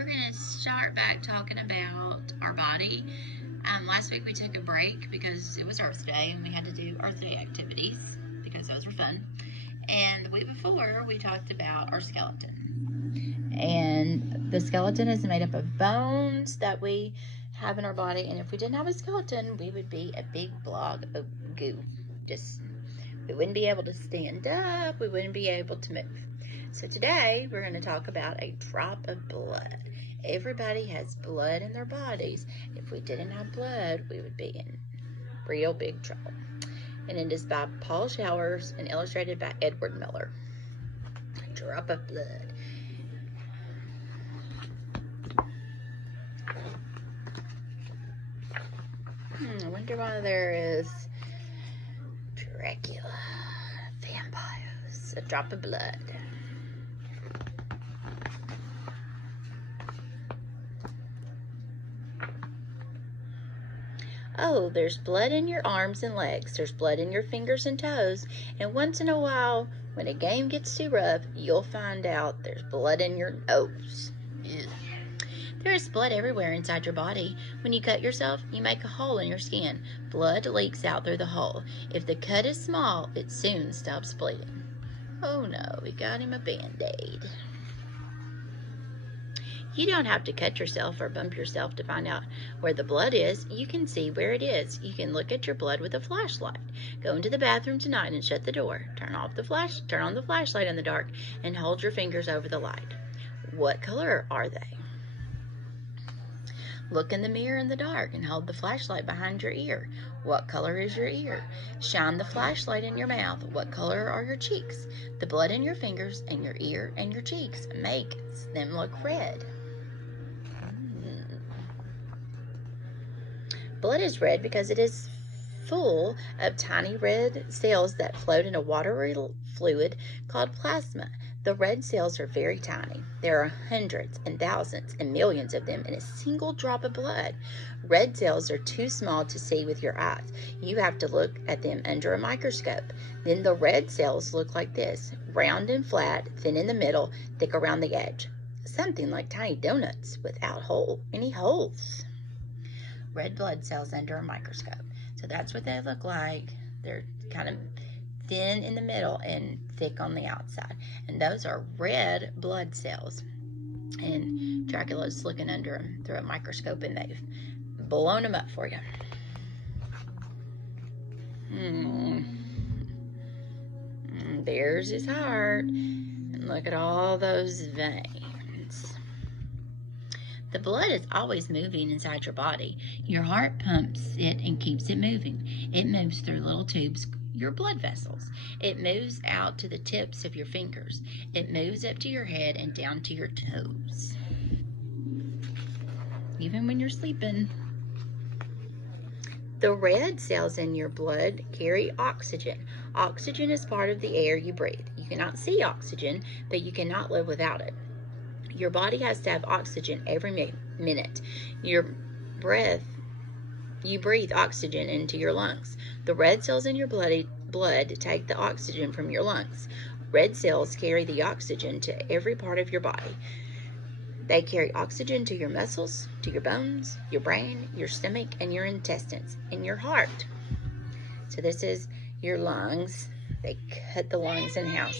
we're going to start back talking about our body. Last week we took a break because it was Earth Day and we had to do Earth Day activities because those were fun. And the week before we talked about our skeleton. And the skeleton is made up of bones that we have in our body. And if we didn't have a skeleton, we would be a big blob of goo. We wouldn't be able to stand up. We wouldn't be able to move. So today we're going to talk about a drop of blood. Everybody has blood in their bodies. If we didn't have blood, we would be in real big trouble. And it is by Paul Showers and illustrated by Edward Miller. A drop of blood. I wonder why there is Dracula, vampires, a drop of blood. Oh, there's blood in your arms and legs. There's blood in your fingers and toes. And once in a while, when a game gets too rough, you'll find out there's blood in your nose. Ew. There is blood everywhere inside your body. When you cut yourself, you make a hole in your skin. Blood leaks out through the hole. If the cut is small, it soon stops bleeding. Oh no, we got him a Band-Aid. You don't have to cut yourself or bump yourself to find out where the blood is. You can see where it is. You can look at your blood with a flashlight. Go into the bathroom tonight and shut the door. Turn on the flashlight in the dark and hold your fingers over the light. What color are they? Look in the mirror in the dark and hold the flashlight behind your ear. What color is your ear? Shine the flashlight in your mouth. What color are your cheeks? The blood in your fingers and your ear and your cheeks makes them look red. Blood is red because it is full of tiny red cells that float in a watery fluid called plasma. The red cells are very tiny. There are hundreds and thousands and millions of them in a single drop of blood. Red cells are too small to see with your eyes. You have to look at them under a microscope. Then the red cells look like this: round and flat, thin in the middle, thick around the edge. Something like tiny donuts without any holes. Red blood cells under a microscope. So that's what they look like. They're kind of thin in the middle and thick on the outside. And those are red blood cells. And Dracula's looking under them through a microscope and they've blown them up for you. There's his heart. And look at all those veins. The blood is always moving inside your body. Your heart pumps it and keeps it moving. It moves through little tubes, your blood vessels. It moves out to the tips of your fingers. It moves up to your head and down to your toes. Even when you're sleeping. The red cells in your blood carry oxygen. Oxygen is part of the air you breathe. You cannot see oxygen, but you cannot live without it. Your body has to have oxygen every minute. You breathe oxygen into your lungs. The red cells in your blood take the oxygen from your lungs. Red cells carry the oxygen to every part of your body. They carry oxygen to your muscles, to your bones, your brain, your stomach, and your intestines, and your heart. So this is your lungs. They cut the lungs in half.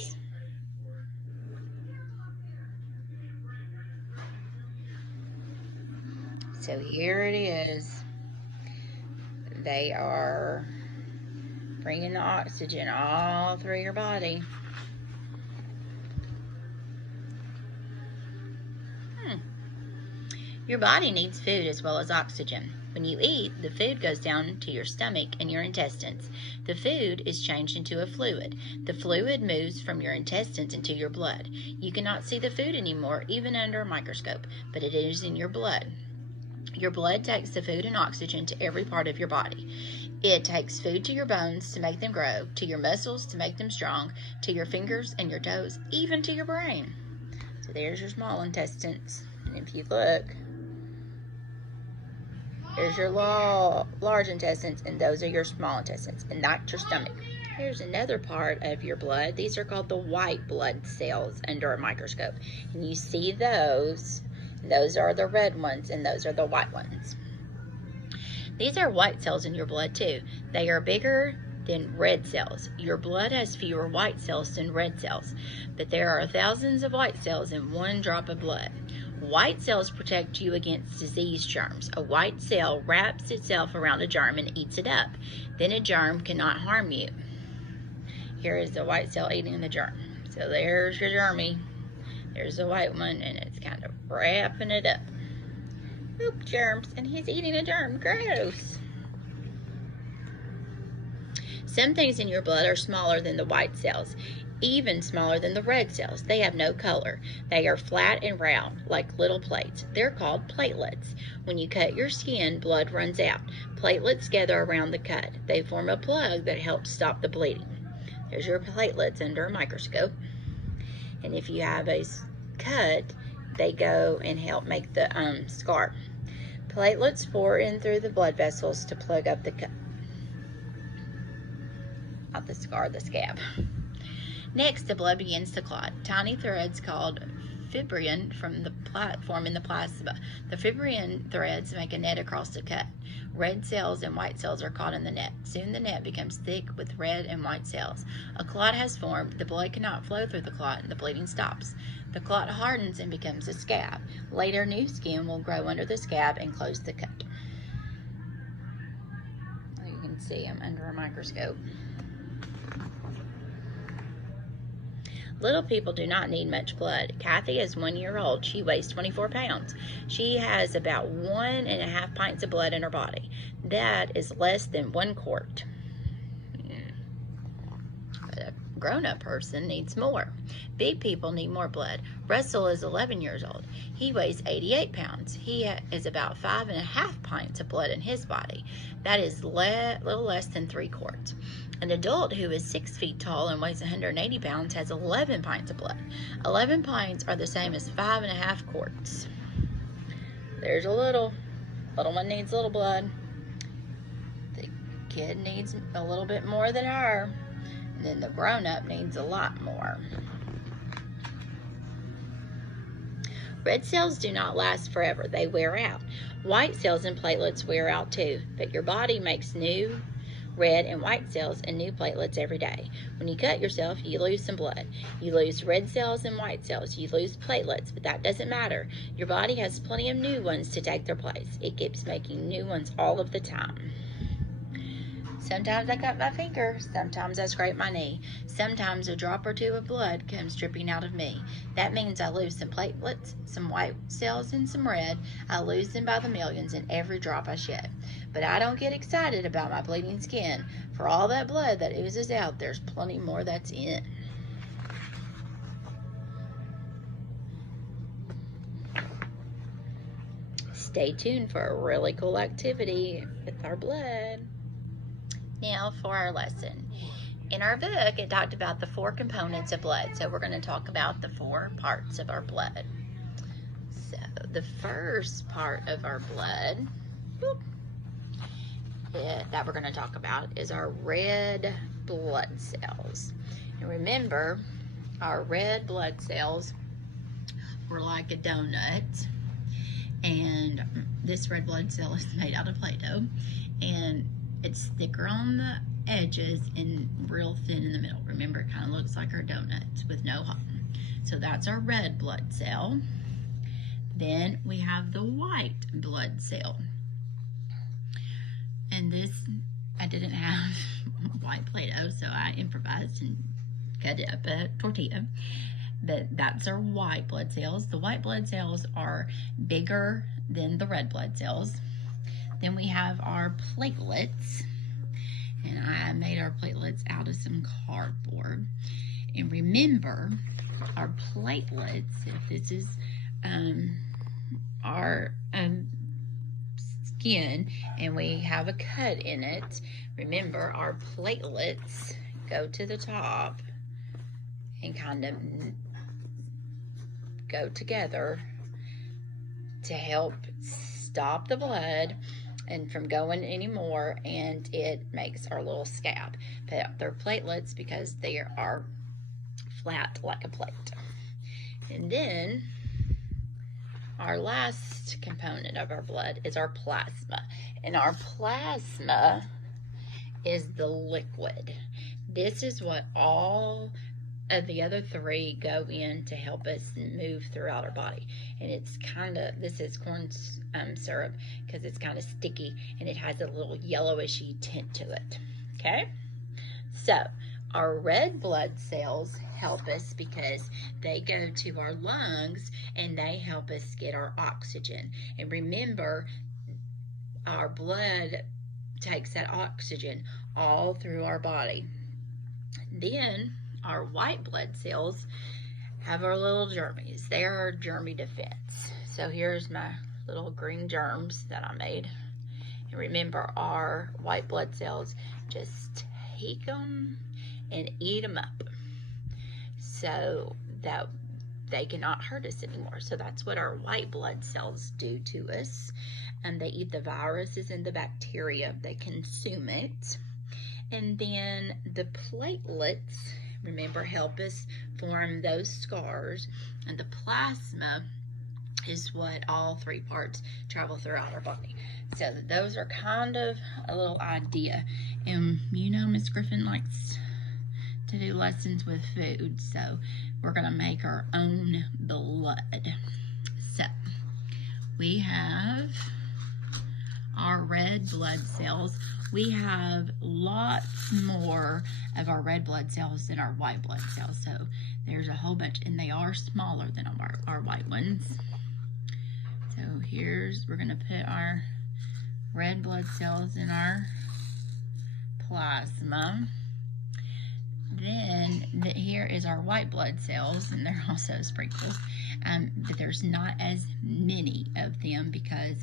So here it is. They are bringing the oxygen all through your body. Your body needs food as well as oxygen. When you eat, the food goes down to your stomach and your intestines. The food is changed into a fluid. The fluid moves from your intestines into your blood. You cannot see the food anymore, even under a microscope, but it is in your blood. Your blood takes the food and oxygen to every part of your body. It takes food to your bones to make them grow, to your muscles to make them strong, to your fingers and your toes, even to your brain. So there's your small intestines. And if you look, there's your large intestines, and those are your small intestines, and not your stomach. Here's another part of your blood. These are called the white blood cells under a microscope. And you see those Those are the red ones, and those are the white ones. These are white cells in your blood too. They are bigger than red cells. Your blood has fewer white cells than red cells, but there are thousands of white cells in one drop of blood. White cells protect you against disease germs. A white cell wraps itself around a germ and eats it up. Then a germ cannot harm you. Here is the white cell eating the germ. So there's your germy. There's the white one, and it's kind of wrapping it up. Oop, germs, and he's eating a germ. Gross. Some things in your blood are smaller than the white cells, even smaller than the red cells. They have no color. They are flat and round, like little plates. They're called platelets. When you cut your skin, blood runs out. Platelets gather around the cut. They form a plug that helps stop the bleeding. There's your platelets under a microscope. And if you have a cut, they go and help make the scar. Platelets pour in through the blood vessels to plug up the cut. Not the scar, the scab. Next, the blood begins to clot. Tiny threads called fibrin form in the plasma. The fibrin threads make a net across the cut. Red cells and white cells are caught in the net. Soon the net becomes thick with red and white cells. A clot has formed. The blood cannot flow through the clot, and the bleeding stops. The clot hardens and becomes a scab. Later, new skin will grow under the scab and close the cut. You can see them under a microscope. Little people do not need much blood. Kathy is 1 year old. She weighs 24 pounds. She has about 1.5 pints of blood in her body. That is less than 1 quart. A grown-up person needs more. Big people need more blood. Russell is 11 years old. He weighs 88 pounds. He is about 5.5 pints of blood in his body. That is little less than 3 quarts. An adult who is 6 feet tall and weighs 180 pounds has 11 pints of blood. 11 pints are the same as 5.5 quarts. There's a little one needs little blood. The kid needs a little bit more than her. And then the grown-up needs a lot more. Red cells do not last forever. They wear out. White cells and platelets wear out too, but your body makes new red and white cells and new platelets every day. When you cut yourself, you lose some blood. You lose red cells and white cells. You lose platelets, but that doesn't matter. Your body has plenty of new ones to take their place. It keeps making new ones all of the time. Sometimes I cut my finger. Sometimes I scrape my knee. Sometimes a drop or two of blood comes dripping out of me. That means I lose some platelets, some white cells, and some red. I lose them by the millions in every drop I shed. But I don't get excited about my bleeding skin. For all that blood that oozes out, there's plenty more that's in. Stay tuned for a really cool activity with our blood. Now for our lesson. In our book, it talked about the 4 components of blood. So we're going to talk about the 4 parts of our blood. So the first part of our blood that we're going to talk about is our red blood cells. And remember, our red blood cells were like a donut. And this red blood cell is made out of Play-Doh. And it's thicker on the edges and real thin in the middle. Remember, it kind of looks like our donuts with no hot. So that's our red blood cell. Then we have the white blood cell. And this, I didn't have white Play-Doh, so I improvised and cut it up a tortilla. But that's our white blood cells. The white blood cells are bigger than the red blood cells. Then we have our platelets, and I made our platelets out of some cardboard. And remember, our platelets, if this is our skin and we have a cut in it, remember our platelets go to the top and kind of go together to help stop the blood and from going anymore, and it makes our little scab. But they're platelets because they are flat like a plate. And then our last component of our blood is our plasma. And our plasma is the liquid. This is what all of the other three go in to help us move throughout our body. And it's kind of, this is corn syrup because it's kind of sticky and it has a little yellowishy tint to it. Okay? So, our red blood cells help us because they go to our lungs and they help us get our oxygen. And remember, our blood takes that oxygen all through our body. Then our white blood cells have our little germs. They are our germy defense. So here's my little green germs that I made. And remember, our white blood cells just take them and eat them up so that they cannot hurt us anymore. So that's what our white blood cells do to us. And they eat the viruses and the bacteria. They consume it. And then the platelets, remember, help us form those scars. And the plasma is what all three parts travel throughout our body. So those are kind of a little idea. And you know, Miss Griffin likes to do lessons with food, so we're gonna make our own blood. So we have our red blood cells. We have lots more of our red blood cells than our white blood cells. So there's a whole bunch, and they are smaller than our white ones. So we're gonna put our red blood cells in our plasma. Then here is our white blood cells, and they're also sprinkled. But there's not as many of them because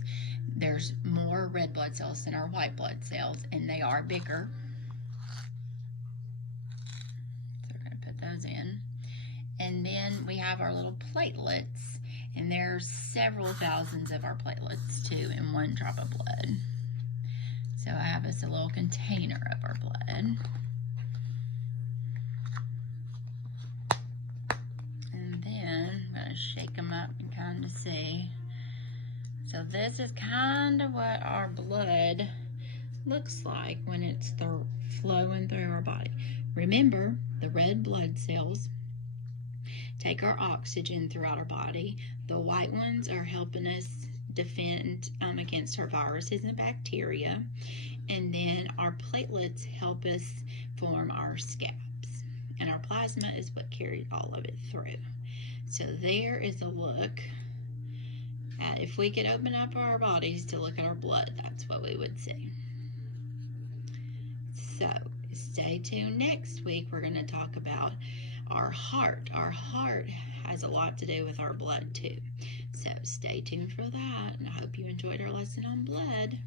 there's more red blood cells than our white blood cells, and they are bigger. So we're going to put those in. And then we have our little platelets, and there's several thousands of our platelets too in one drop of blood. So I have us a little container of our blood. And then I'm going to shake them up and kind of see. So this is kind of what our blood looks like when it's flowing through our body. Remember, the red blood cells take our oxygen throughout our body. The white ones are helping us defend against our viruses and bacteria. And then our platelets help us form our scabs. And our plasma is what carried all of it through. So there is a look at, if we could open up our bodies to look at our blood, that's what we would see. So stay tuned. Next week we're going to talk about our heart. Our heart has a lot to do with our blood too. So stay tuned for that, and I hope you enjoyed our lesson on blood.